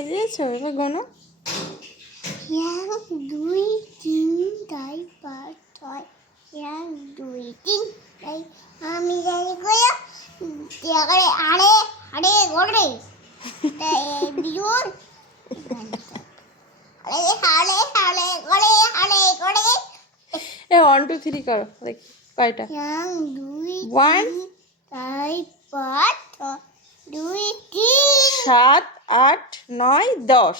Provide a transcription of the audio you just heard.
দেখাই দিয়েছো, এবার গোনো। 1 2 3 4 5 6 1 2 3 তাই আমি জানি কইয়া আরে আরে আরে গড়ে তাই বিজুন আরে আরে আরে গড়ে আরে গড়ে 1 2 3 করো দেখি কয়টা। 1 2 1 4 5 2 3 7 8 9 10।